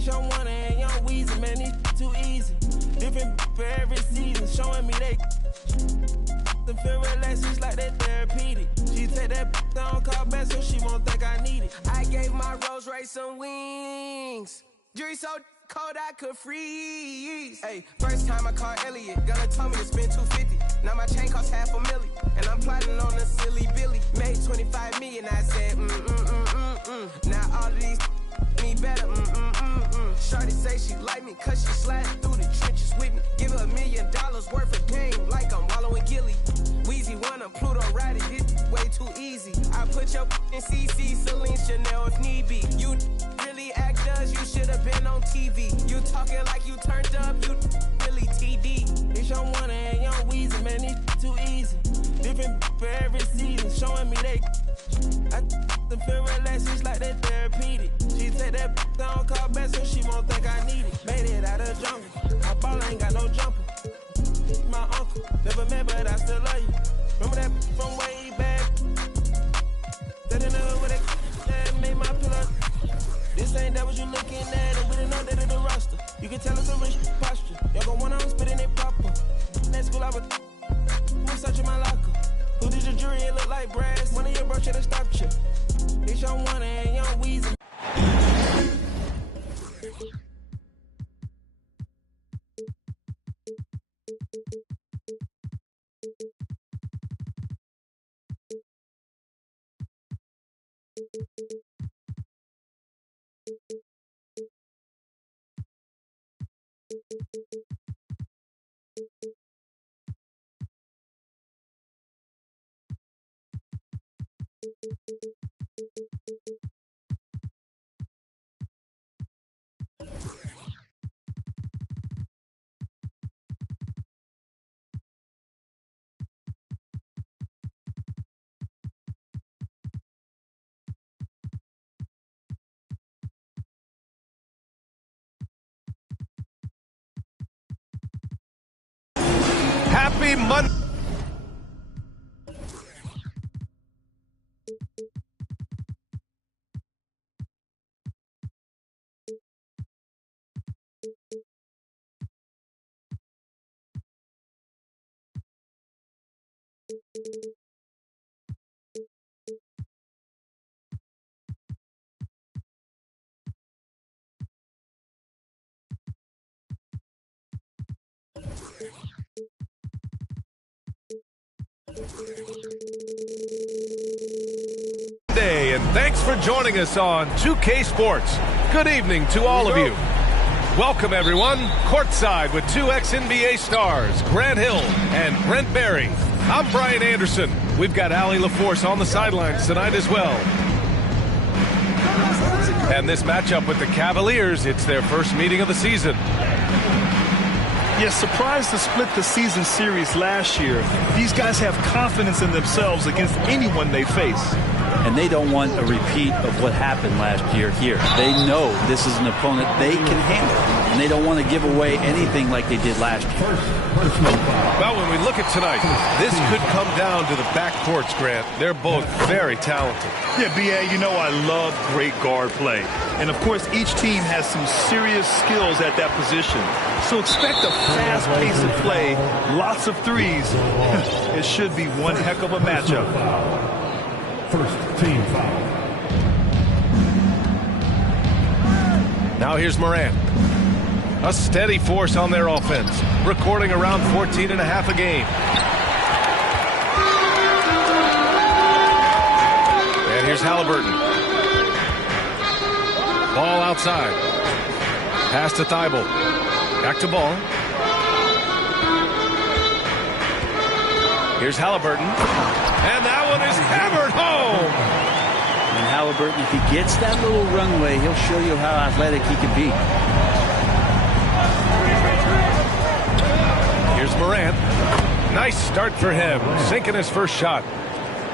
It's Young Wonder and Young Weezy, man, it's too easy. Different for every season, showing me they the feel relaxed, it's like they therapeutic. She take that down, call back so she won't think I need it. I gave my Rolls Royce some wings. Jury so cold I could freeze. Hey, first time I called Elliot, Gunna told me to spend $250. Now my chain costs $500,000, and I'm plotting on a silly Billy. Made $25 million, I said Now all of these me better, Shorty say she like me cause she sliding through the trenches with me. Give her $1 million worth of game like I'm wallowing Gilly. Weezy wanna Pluto ride it, this way too easy. I put your in CC, Celine, Chanel if need be. You really actors, you should've been on TV. You talking like you turned up, you really TD. It's Young Wonder and Young Weezy, man, it's too easy. Different for every season, showing me they I the feel relaxed, it's like they therapeutic. She take that down, call back so she won't think I need it. Made it out of the jungle, my ball ain't got no jumper. My uncle, never met but I still love you. Remember that from way back? That in the hood with that made my pillow. This ain't that what you looking at, and we didn't know that it's the roster. You can tell it's a rich posture. Y'all gon' want on spitting it proper. That school I was searching my locker. Who did your jury? It look like brass. One of your bro should've stopped you. It's Young Wonder and Young Weezy. Happy Monday. And thanks for joining us on 2K Sports. Good evening to all of you. Welcome, everyone. Courtside with two ex-NBA stars, Grant Hill and Brent Barry. I'm Brian Anderson. We've got Allie LaForce on the sidelines tonight as well. And this matchup with the Cavaliers, it's their first meeting of the season. Yes, surprised to split the season series last year. These guys have confidence in themselves against anyone they face. And they don't want a repeat of what happened last year here. They know this is an opponent they can handle, and they don't want to give away anything like they did last year. Well, when we look at tonight, this could come down to the backcourts, Grant. They're both very talented. Yeah, B.A., you know I love great guard play. And, of course, each team has some serious skills at that position. So expect a fast pace of play, lots of threes. It should be one heck of a matchup. First team foul. Now here's Morant. A steady force on their offense, recording around 14 and a half a game. And here's Halliburton. Ball outside. Pass to Thibault. Back to Ball. Here's Halliburton. And that one is hammered home. And Halliburton, if he gets that little runway, he'll show you how athletic he can be. Here's Morant. Nice start for him, sinking his first shot.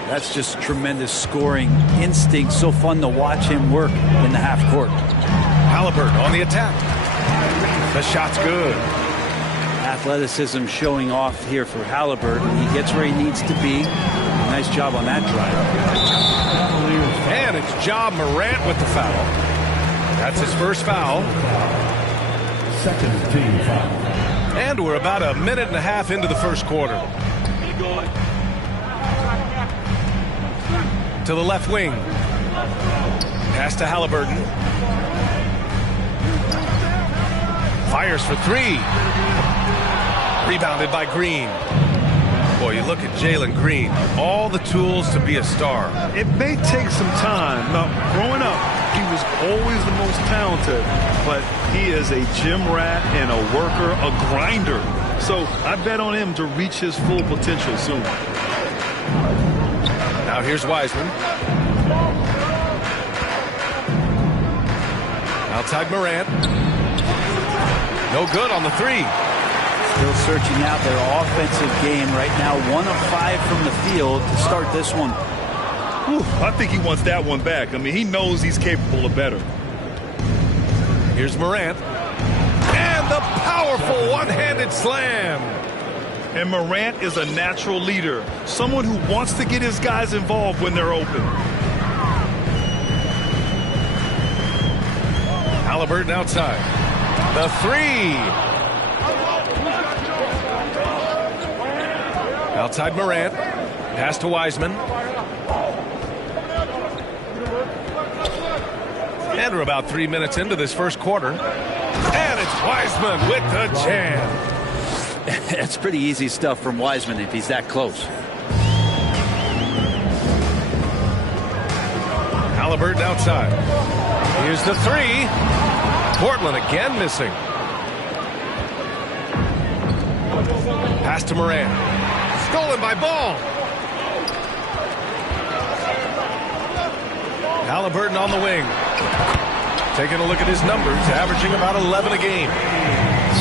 That's just tremendous scoring instinct. So fun to watch him work in the half court. Halliburton on the attack. The shot's good. Athleticism showing off here for Halliburton. He gets where he needs to be. Nice job on that drive. And it's Ja Morant with the foul. That's his first foul. Second team foul. And we're about a minute and a half into the first quarter. To the left wing. Pass to Halliburton. Fires for three. Rebounded by Green. Boy, you look at Jalen Green. All the tools to be a star. It may take some time. Now, growing up, he was always the most talented, but he is a gym rat and a worker, a grinder. So I bet on him to reach his full potential soon. Now here's Wiseman. Outside Morant. No good on the three. Still searching out their offensive game right now. 1 of 5 from the field to start this one. Whew, I think he wants that one back. I mean, he knows he's capable of better. Here's Morant. And the powerful one-handed slam. And Morant is a natural leader. Someone who wants to get his guys involved when they're open. Halliburton outside. The three. Outside Morant. Pass to Wiseman. And we're about 3 minutes into this first quarter. And it's Wiseman with the jam. That's pretty easy stuff from Wiseman if he's that close. Halliburton outside. Here's the three. Portland again missing. Pass to Morant. Stolen by Ball. Halliburton on the wing. Taking a look at his numbers, averaging about 11 a game.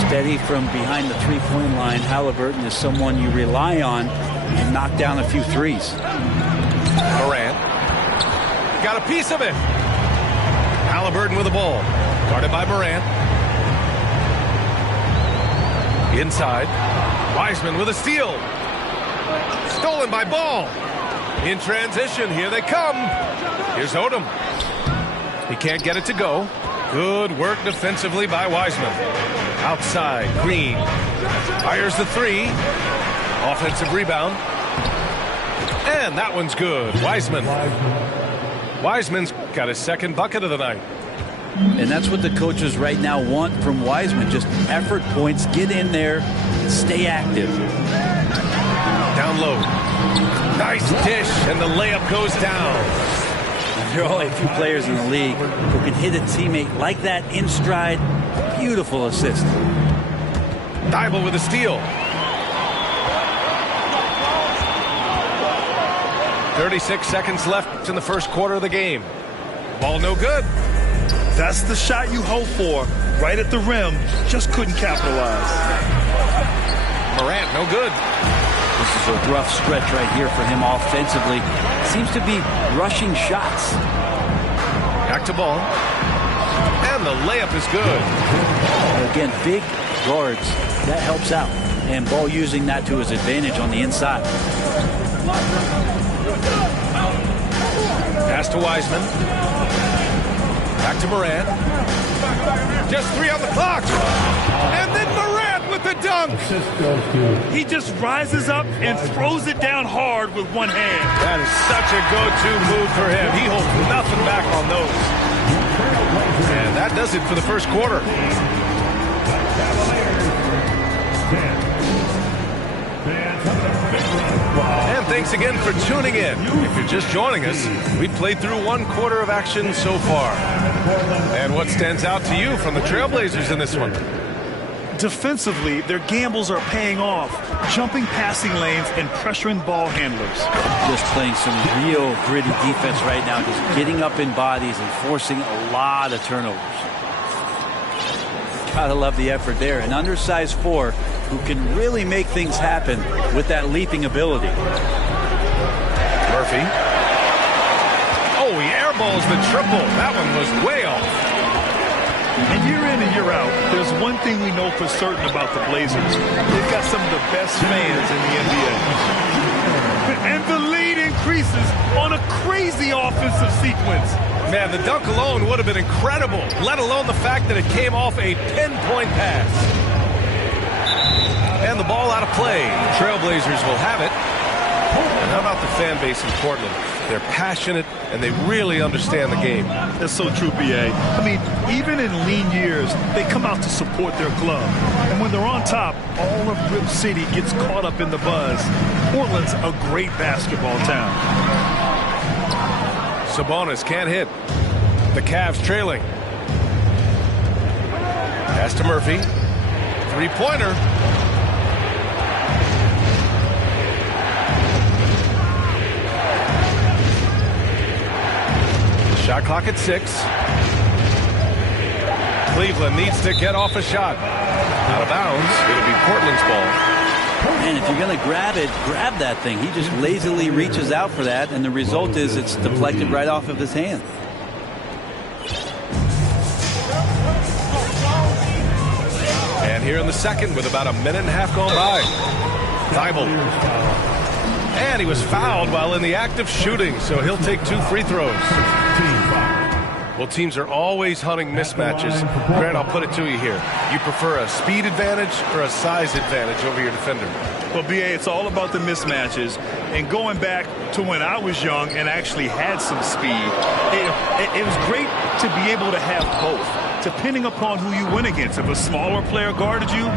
Steady from behind the three-point line. Halliburton is someone you rely on and knock down a few threes. Morant. Got a piece of it. Halliburton with the ball. Guarded by Morant. Inside. Wiseman with a steal. Stolen by Ball. In transition, here they come. Here's Odom. He can't get it to go. Good work defensively by Wiseman. Outside, Green. Fires the three. Offensive rebound. And that one's good. Wiseman's got his second bucket of the night. And that's what the coaches right now want from Wiseman. Just effort points, get in there, stay active. Down low. Nice dish, and the layup goes down. There are only a few players in the league who can hit a teammate like that in stride. Beautiful assist. Thibault with a steal. 36 seconds left in the first quarter of the game. Ball no good. That's the shot you hope for. Right at the rim. Just couldn't capitalize. Morant, no good. This is a rough stretch right here for him offensively. Seems to be rushing shots. Back to Ball. And the layup is good. Again, big guards. That helps out. And Ball using that to his advantage on the inside. Pass to Wiseman. Back to Morant. Just 3 on the clock. And then Morant with the dunk. He just rises up and throws it down hard with one hand. That is such a go-to move for him. He holds nothing back on those. And that does it for the first quarter. And thanks again for tuning in. If you're just joining us, we played through 1 quarter of action so far. And what stands out to you from the Trailblazers in this one? Defensively, their gambles are paying off. Jumping passing lanes and pressuring ball handlers. Just playing some real gritty defense right now. Just getting up in bodies and forcing a lot of turnovers. Gotta love the effort there. An undersized 4 who can really make things happen with that leaping ability. Murphy. Oh, he airballs the triple. That one was way off. And year in and year out, there's one thing we know for certain about the Blazers. They've got some of the best fans in the NBA. And the lead increases on a crazy offensive sequence. Man, the dunk alone would have been incredible, let alone the fact that it came off a pinpoint pass. And the ball out of play. Trailblazers will have it. And how about the fan base in Portland? They're passionate, and they really understand the game. That's so true, B.A. I mean, even in lean years, they come out to support their club. And when they're on top, all of Rip City gets caught up in the buzz. Portland's a great basketball town. Sabonis can't hit. The Cavs trailing. Pass to Murphy. Three-pointer. Shot clock at 6. Cleveland needs to get off a shot. Out of bounds. It'll be Portland's ball. And if you're going to grab it, grab that thing. He just lazily reaches out for that, and the result is it's deflected right off of his hand. And here in the second with about a minute and a half gone by. Thibault. And he was fouled while in the act of shooting, so he'll take 2 free throws. Well, teams are always hunting mismatches. Grant, I'll put it to you here. You prefer a speed advantage or a size advantage over your defender? Well, B.A., it's all about the mismatches. And going back to when I was young and actually had some speed, it was great to be able to have both, depending upon who you went against. If a smaller player guarded you,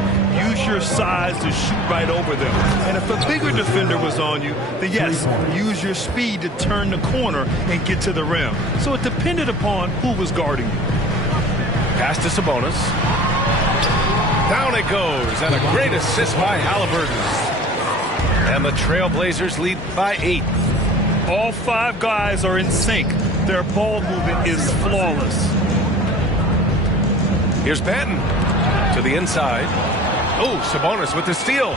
use your size to shoot right over them. And if a bigger defender was on you, then yes, use your speed to turn the corner and get to the rim. So it depended upon who was guarding you. Pass to Sabonis. Down it goes, and a great assist by Halliburton. And the Trailblazers lead by 8. All 5 guys are in sync. Their ball movement is flawless. Here's Banton to the inside. Oh, Sabonis with the steal.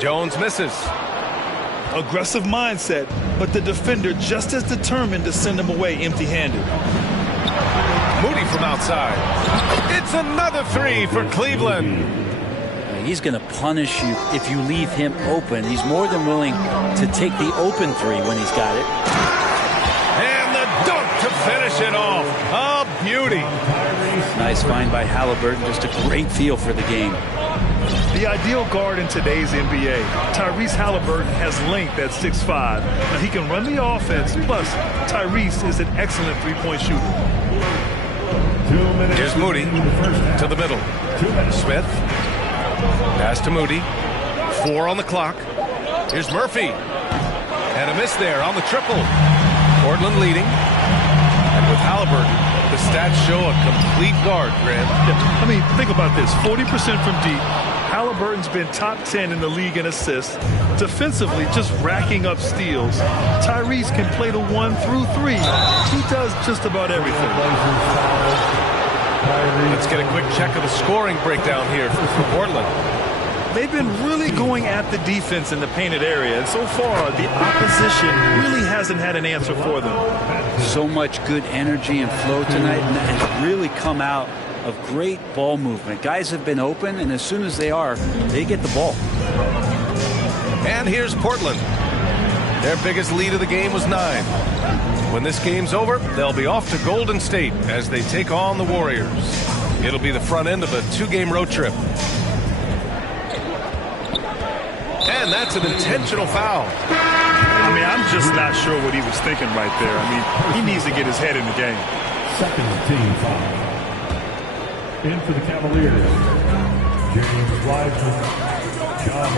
Jones misses. Aggressive mindset, but the defender just as determined to send him away empty-handed. Moody from outside. It's another 3 for Cleveland. He's going to punish you if you leave him open. He's more than willing to take the open 3 when he's got it. And the dunk to finish it off. A beauty. Nice find by Halliburton. Just a great feel for the game. The ideal guard in today's NBA, Tyrese Halliburton, has length at 6'5". Now he can run the offense, plus Tyrese is an excellent three-point shooter. Here's Moody to the middle. Smith. Pass to Moody. 4 on the clock. Here's Murphy. And a miss there on the triple. Portland leading. And with Halliburton, the stats show a complete guard, Grant. Yeah, I mean, think about this. 40% from deep. Halliburton's been top 10 in the league in assists. Defensively, just racking up steals. Tyrese can play the 1 through 3. He does just about everything. Let's get a quick check of the scoring breakdown here for Portland. They've been really going at the defense in the painted area, and so far the opposition really hasn't had an answer for them. So much good energy and flow tonight, and it's really come out of great ball movement. Guys have been open, and as soon as they are, they get the ball. And here's Portland. Their biggest lead of the game was 9. When this game's over, they'll be off to Golden State as they take on the Warriors. It'll be the front end of a 2-game road trip. And that's an intentional foul. I mean, I'm just not sure what he was thinking right there. I mean, he needs to get his head in the game. Second team foul. In for the Cavaliers, James Wiseman.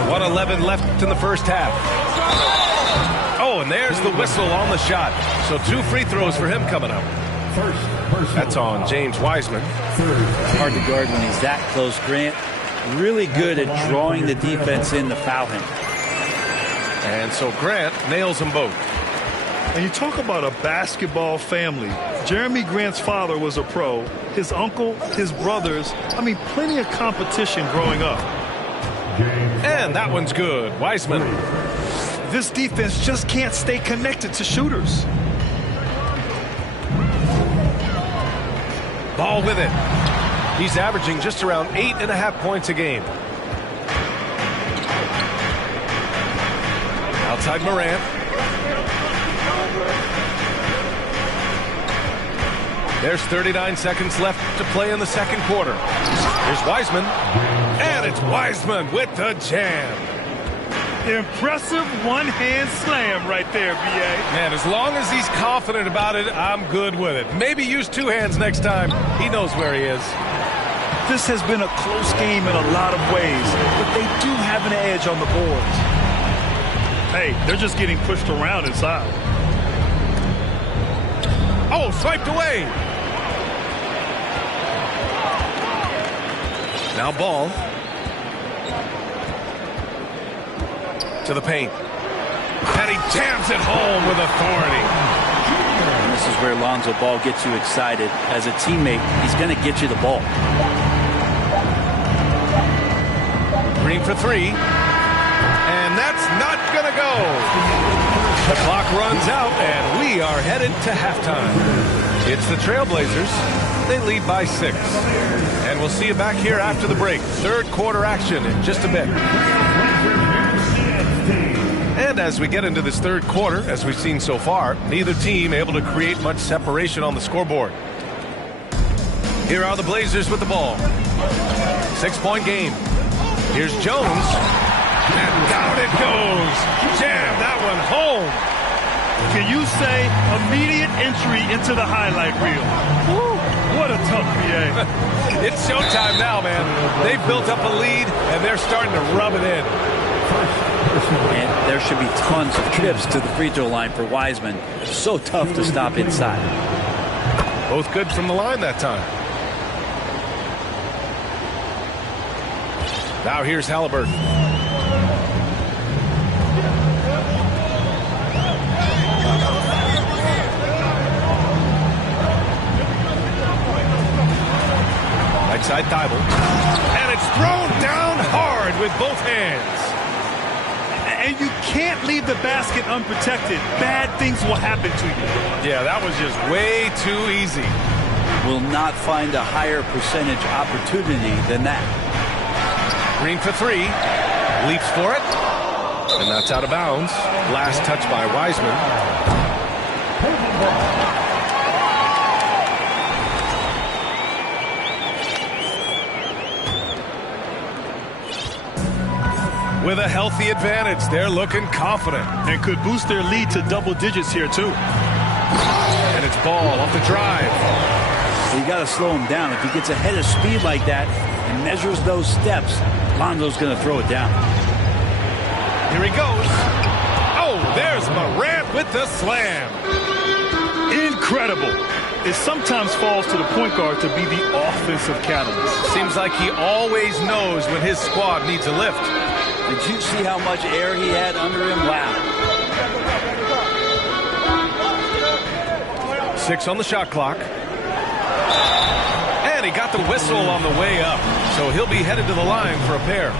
1:11 left in the first half. Oh, and there's the whistle on the shot. So 2 free throws for him coming up. That's on James Wiseman. Hard to guard when he's that close, Grant. Really good at drawing the defense in to foul him. And so Grant nails them both. And you talk about a basketball family. Jeremy Grant's father was a pro. His uncle, his brothers. I mean, plenty of competition growing up. And that one's good. Wiseman. This defense just can't stay connected to shooters. Ball with it. He's averaging just around 8.5 points a game. Outside Morant. There's 39 seconds left to play in the second quarter. Here's Wiseman. And it's Wiseman with the jam. Impressive one-hand slam right there, B.A. Man, as long as he's confident about it, I'm good with it. Maybe use two hands next time. He knows where he is. This has been a close game in a lot of ways, but they do have an edge on the boards. Hey, they're just getting pushed around inside. Oh, swiped away. Now ball. To the paint. And he jams it home with authority. And this is where Lonzo Ball gets you excited. As a teammate, he's going to get you the ball. Green for three. And that's not going to go. The clock runs out, and we are headed to halftime. It's the Trailblazers. They lead by 6. And we'll see you back here after the break. Third quarter action in just a bit. And as we get into this third quarter, as we've seen so far, neither team able to create much separation on the scoreboard. Here are the Blazers with the ball. 6-point game. Here's Jones. And down it goes. Jam that one home. Can you say immediate entry into the highlight reel? Woo, what a tough BA. It's showtime now, man. They've built up a lead, and they're starting to rub it in. And there should be tons of trips to the free throw line for Wiseman. It's so tough to stop inside. Both good from the line that time. Now here's Halliburton. Right side Thibault. And it's thrown down hard with both hands. And you can't leave the basket unprotected. Bad things will happen to you. Yeah, that was just way too easy. Will not find a higher percentage opportunity than that. Green for three. Leaps for it. And that's out of bounds. Last touch by Wiseman. With a healthy advantage, they're looking confident. And could boost their lead to double digits here, too. And it's Ball off the drive. You got to slow him down. If he gets ahead of speed like that and measures those steps, Lonzo's going to throw it down. Here he goes. Oh, there's Morant with the slam. Incredible. It sometimes falls to the point guard to be the offensive catalyst. Seems like he always knows when his squad needs a lift. Did you see how much air he had under him? Wow. 6 on the shot clock. And he got the whistle on the way up. So he'll be headed to the line for a pair.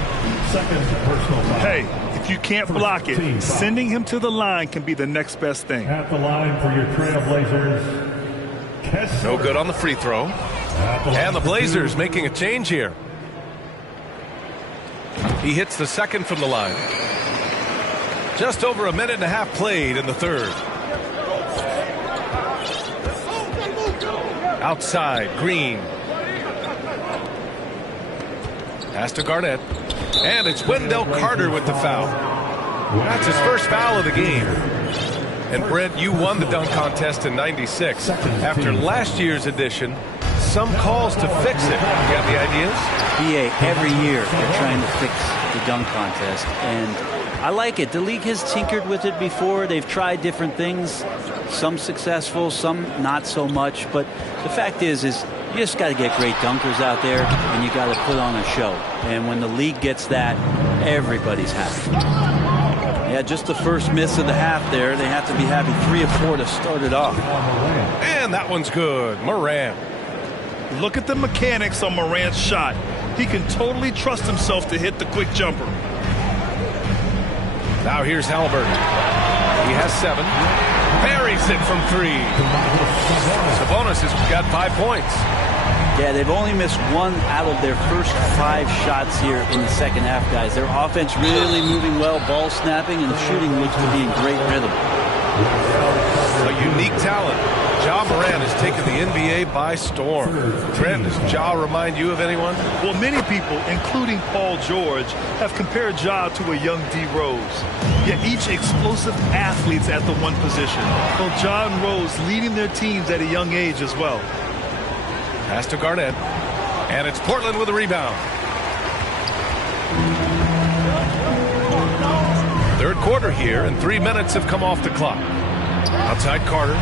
Second personal foul. Hey, if you can't block it, sending him to the line can be the next best thing. At the line for your Trailblazers, Kessler. No good on the free throw. And the Blazers making a change here. He hits the second from the line. Just over a minute and a half played in the third. Outside, Green. Pass to Garnett. And it's Wendell Carter with the foul. That's his first foul of the game. And Brent, you won the dunk contest in '96. After last year's edition, some calls to fix it. You got the ideas? BA, every year they're trying to fix the dunk contest. And I like it. The league has tinkered with it before. They've tried different things. Some successful, some not so much. But the fact is you just got to get great dunkers out there, and you got to put on a show. And when the league gets that, everybody's happy. Yeah, just the first miss of the half there. They have to be happy 3 of 4 to start it off. And that one's good. Morant. Look at the mechanics on Morant's shot. He can totally trust himself to hit the quick jumper. Now here's Halliburton. He has 7. Buries it from 3. Sabonis has got 5 points. Yeah, they've only missed 1 out of their first 5 shots here in the second half, guys. Their offense really moving well, ball snapping, and the shooting looks to be in great rhythm. A unique talent. Ja Morant has taken the NBA by storm. Trent, does Ja remind you of anyone? Well, many people, including Paul George, have compared Ja to a young D. Rose. Yet each explosive athletes at the one position. Well, Ja and Rose leading their teams at a young age as well. Pass to Garnett. And it's Portland with a rebound. Third quarter here, and 3 minutes have come off the clock. Outside Carter.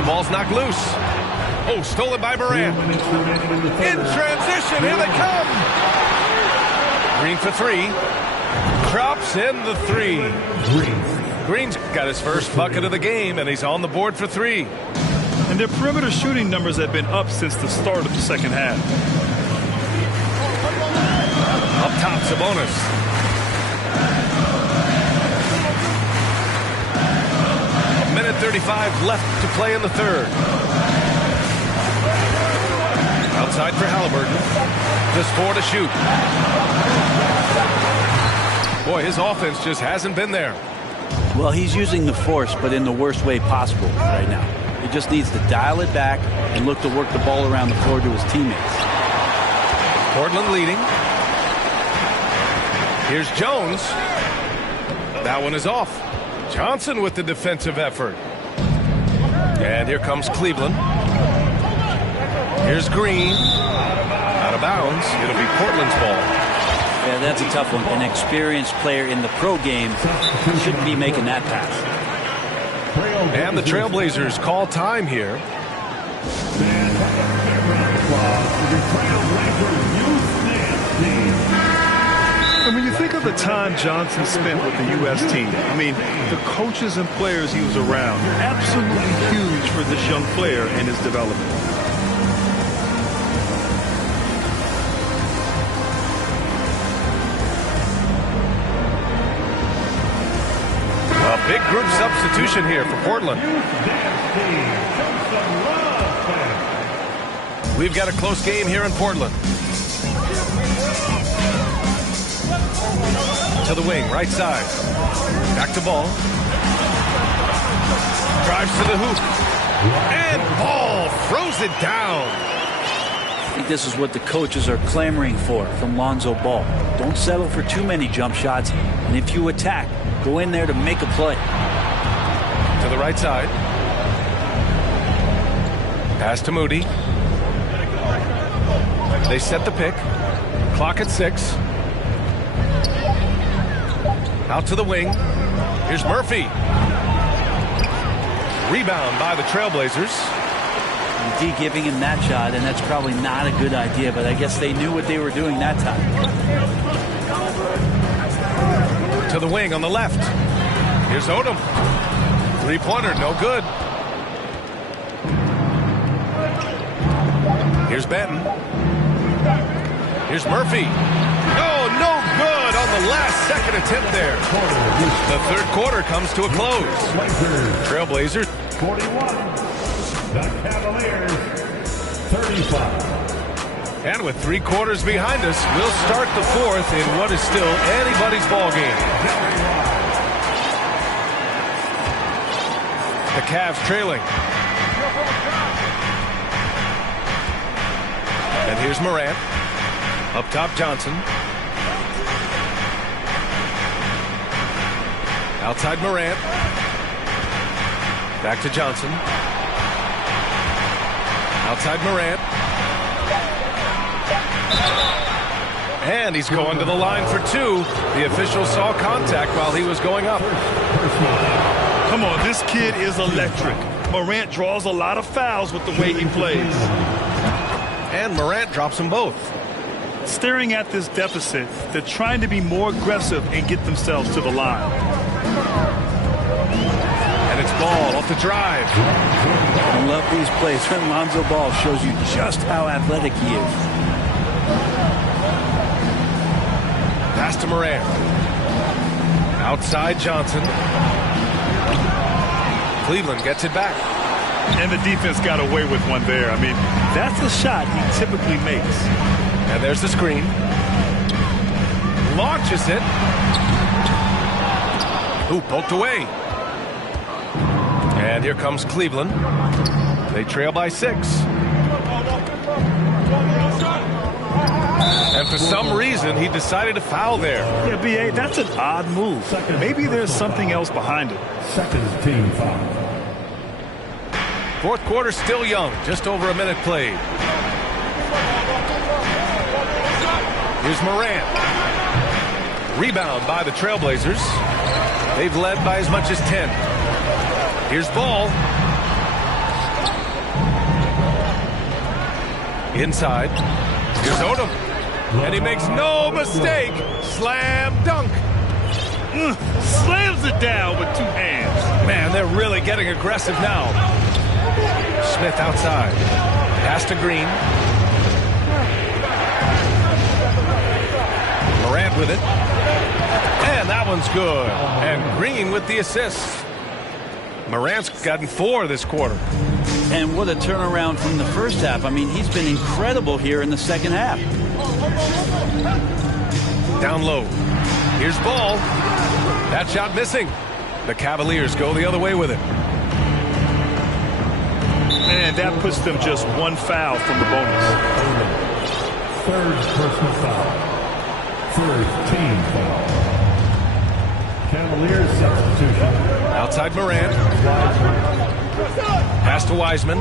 The ball's knocked loose. Oh, stolen by Morant. In transition, here they come. Green for three. Drops in the three. Green's got his first bucket of the game, and he's on the board for three. And their perimeter shooting numbers have been up since the start of the second half. Up top, Sabonis. Minute 35 left to play in the third. Outside for Halliburton. Just 4 to shoot. Boy, his offense just hasn't been there. Well, he's using the force, but in the worst way possible right now. He just needs to dial it back and look to work the ball around the floor to his teammates. Portland leading. Here's Jones. That one is off. Johnson with the defensive effort. And here comes Cleveland. Here's Green. Out of bounds. It'll be Portland's ball. Yeah, that's a tough one. An experienced player in the pro game shouldn't be making that pass. And the Trailblazers call time here. And when you think of the time Johnson spent with the U.S. team, I mean, the coaches and players he was around, absolutely huge for this young player and his development. A big group substitution here for Portland. We've got a close game here in Portland. To the wing, right side. Back to ball. Drives to the hoop. And Ball throws it down. I think this is what the coaches are clamoring for from Lonzo Ball. Don't settle for too many jump shots. And if you attack, go in there to make a play. To the right side. Pass to Moody. They set the pick. Clock at 6. Out to the wing. Here's Murphy. Rebound by the Trailblazers. D giving him that shot, and that's probably not a good idea, but I guess they knew what they were doing that time. To the wing on the left. Here's Odom. Three-pointer, no good. Here's Benton. Here's Murphy. Oh, no good on the last second attempt there. The third quarter comes to a close. Trailblazers 41. The Cavaliers 35. And with 3 quarters behind us, we'll start the fourth in what is still anybody's ball game. The Cavs trailing. And here's Morant. Up top, Johnson. Outside Morant. Back to Johnson. Outside Morant. And he's going to the line for 2. The official saw contact while he was going up. Come on, this kid is electric. Morant draws a lot of fouls with the way he plays. And Morant drops them both. Staring at this deficit, they're trying to be more aggressive and get themselves to the line. And it's Ball off the drive. I love these plays when Lonzo Ball shows you just how athletic he is. Pass to Morant. Outside Johnson. Cleveland gets it back. And the defense got away with one there. I mean, that's the shot he typically makes. And there's the screen. Launches it. Ooh, poked away. And here comes Cleveland. They trail by 6. And for some reason, he decided to foul there. Yeah, B.A., that's an odd move. Maybe there's something else behind it. Second team foul. Fourth quarter still young. Just over a minute played. Here's Morant. Rebound by the Trailblazers. They've led by as much as 10. Here's Ball. Inside. Here's Odom. And he makes no mistake. Slam dunk. Slams it down with 2 hands. Man, they're really getting aggressive now. Smith outside. Pass to Green. Morant with it. And that one's good. And Green with the assist. Morant's gotten 4 this quarter. And what a turnaround from the first half. I mean, he's been incredible here in the second half. Down low. Here's Ball. That shot missing. The Cavaliers go the other way with it. And that puts them just 1 foul from the bonus. Third personal foul. Third team foul. Cavaliers substitution. Outside Morant. Pass to Wiseman.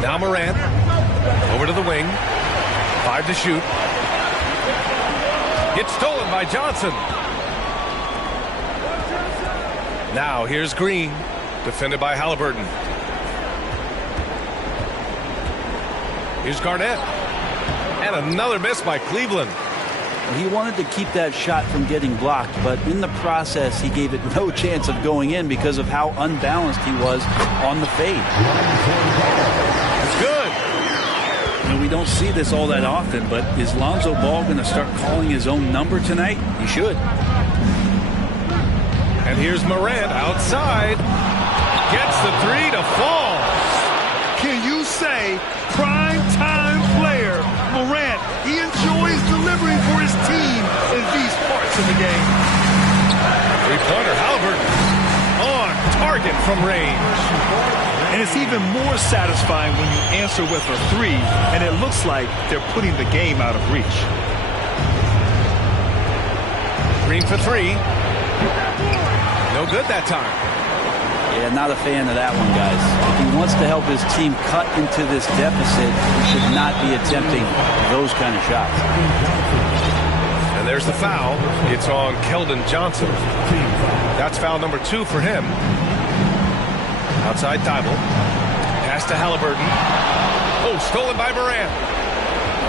Now Morant. Over to the wing. 5 to shoot. Gets stolen by Johnson. Now here's Green. Defended by Halliburton. Here's Garnett. And another miss by Cleveland. He wanted to keep that shot from getting blocked, but in the process, he gave it no chance of going in because of how unbalanced he was on the fade. It's good. You know, we don't see this all that often, but is Lonzo Ball going to start calling his own number tonight? He should. And here's Morant outside. Gets the 3 to fall. Can you say prime time player Morant? He enjoys delivering for his team in these parts of the game. 3-pointer Halliburton on target from range. And it's even more satisfying when you answer with a 3 and it looks like they're putting the game out of reach. Green for 3. No good that time. Yeah, not a fan of that one, guys. If he wants to help his team cut into this deficit, he should not be attempting those kind of shots. And there's the foul. It's on Keldon Johnson. That's foul number 2 for him. Outside Thibault. Pass to Halliburton. Oh, stolen by Morant.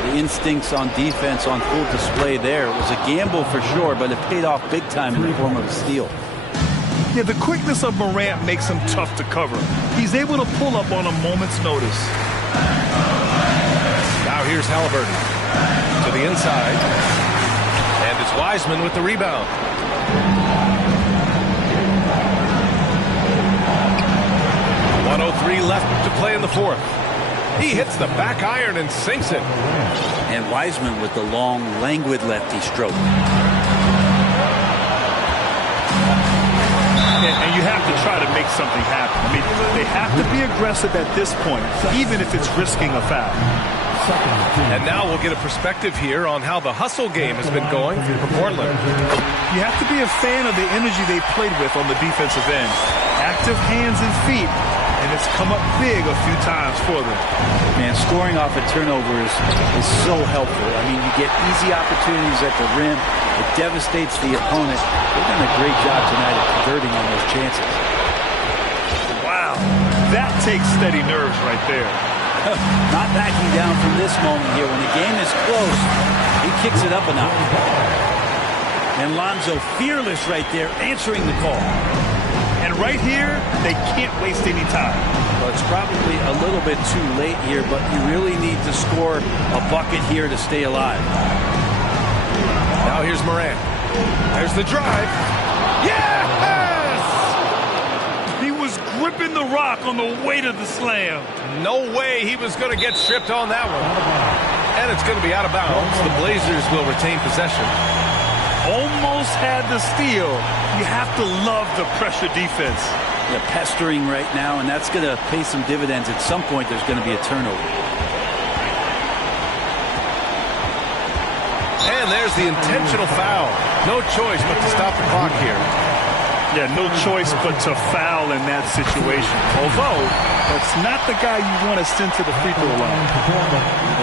The instincts on defense on full display there. It was a gamble for sure, but it paid off big time in the form of a steal. Yeah, the quickness of Morant makes him tough to cover. He's able to pull up on a moment's notice. Now here's Halliburton to the inside. And it's Wiseman with the rebound. .103 left to play in the fourth. He hits the back iron and sinks it. And Wiseman with the long, languid lefty stroke. And you have to try to make something happen. I mean, they have to be aggressive at this point, even if it's risking a foul. And now we'll get a perspective here on how the hustle game has been going for Portland. You have to be a fan of the energy they played with on the defensive end. Active hands and feet, and it's come up big a few times for them. Man, scoring off of turnovers is so helpful. I mean, you get easy opportunities at the rim. It devastates the opponent. They've done a great job tonight at converting on those chances. Wow, that takes steady nerves right there. Not backing down from this moment here. When the game is close, he kicks it up a notch. And Lonzo fearless right there, answering the call. And right here, they can't waste any time. Well, it's probably a little bit too late here, but you really need to score a bucket here to stay alive. Now here's Morant. There's the drive. Yes! He was gripping the rock on the way to the slam. No way he was going to get stripped on that one. And it's going to be out of bounds. The Blazers will retain possession. Almost had the steal. You have to love the pressure defense. They're pestering right now, and that's going to pay some dividends. At some point, there's going to be a turnover. And there's the intentional foul. No choice but to stop the clock here. Yeah, no choice but to foul in that situation. Although, that's not the guy you want to send to the free throw line.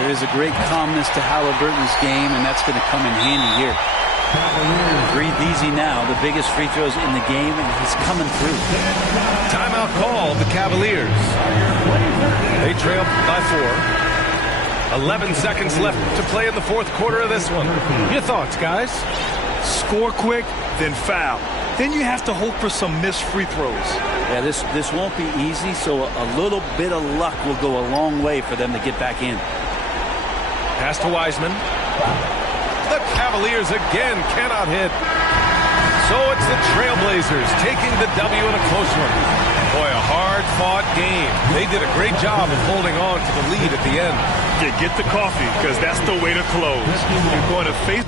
There is a great calmness to Halliburton's game, and that's going to come in handy here. Breathe easy now. The biggest free throws in the game, and he's coming through. Timeout call, the Cavaliers. They trail by 4. 11 seconds left to play in the fourth quarter of this one. Your thoughts, guys? Score quick, then foul. Then you have to hope for some missed free throws. Yeah, this won't be easy, so a little bit of luck will go a long way for them to get back in. Pass to Wiseman. The Cavaliers again cannot hit. So it's the Trailblazers taking the W in a close one. Boy, a hard-fought game. They did a great job of holding on to the lead at the end. Yeah, get the coffee, because that's the way to close. You're going to face...